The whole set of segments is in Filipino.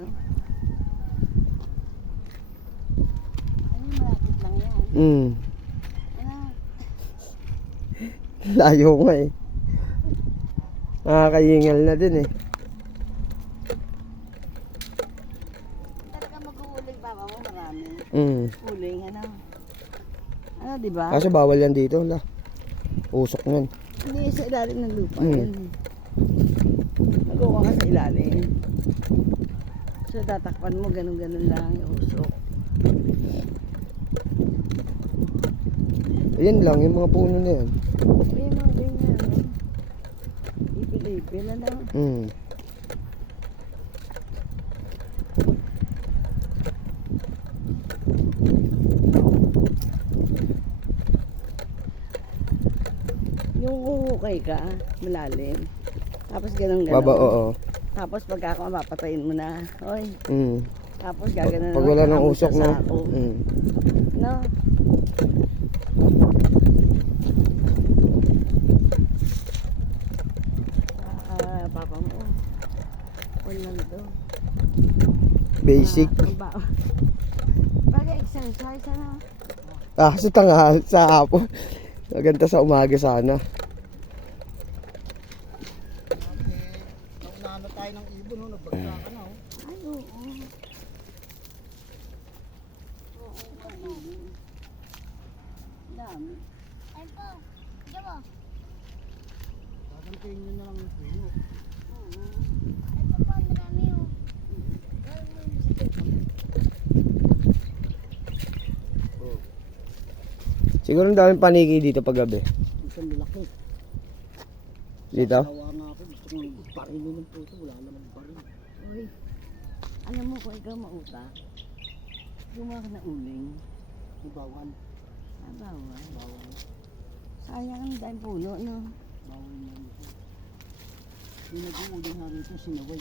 dito. Ano, malapit lang yan. Ano? Layo nga eh. Nakakaingal na din eh. Talaga mag-uuling baka mo marami. Uling, ano? Ano, diba? Kaso bawal yan dito. Usok yan. Hindi, sa ilalim ng lupa yan. Mag-uwa ka sa ilalim. So, tatakpan mo, ganun-ganun lang yung usok. Ayan lang, yung mga puno na yan. Ayun mga ganyan, no? Ipil-ipil, ano? Yung uhukay ka, malalim. Tapos ganun-ganun. Baba, oo. Tapos pagka ako mapapatayin mo na, oy. Tapos gaganon Pag wala ng usok, no? No? Papa mo. Wala nito. Basic. Bagay exercise, ano? Kasi tanghal sa hapon. Maganda sa umaga sana. Nauna tayo ng ibon, no? Nagbagsa ka na, oh. Ay, oo. Dami. Ay po, diyan mo. Gagantiin nyo na lang yung tuyo. Ay po po, marami oh. Siguro ang daming paniki dito paggabi. Isang malaki. Dito? Sawa nga ako, gusto kong parilin ng puso, wala namang baril. Uy, alam mo kung ikaw mautak, gumawa ka na uling. Bawal. Bawal. Bawal. Sayang ang dahil puno, no? Bawal na ito. Yung nag-uuling nga rito, sinaway.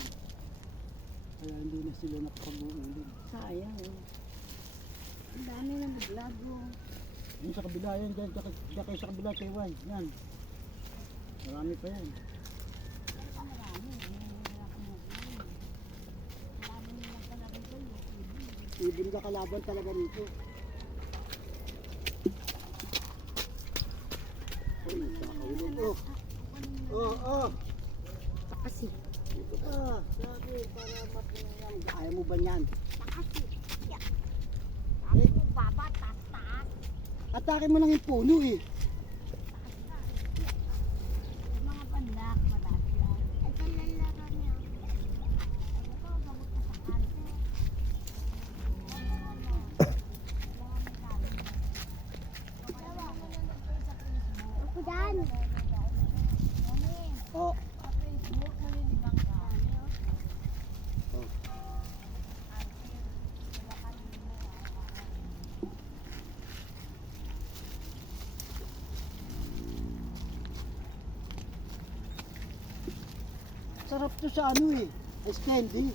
Kaya hindi na sila nakapag-uuling. Sayang, eh. Ang dami ng buglago. Yung sa kabila yan, dyan kayo sa kabila, Tewan. Yan. Marami pa yan. Ibon ka kalaban talaga rito. Ay, nakahulog. Oh. Kasi, Dito ka. Sabi, para mapunan yan. Ayaw mo ba yan? Kasi, sabi mo baba, taas. Atake mo lang yung puno eh. Yung mga pandak, mataas yan. Ay, kalalaran niya. Ito, gamot ka sa kanser. Ako dyan. Oh. Facebook, malilibang ka. Sarap to sa ano eh. Ice candy.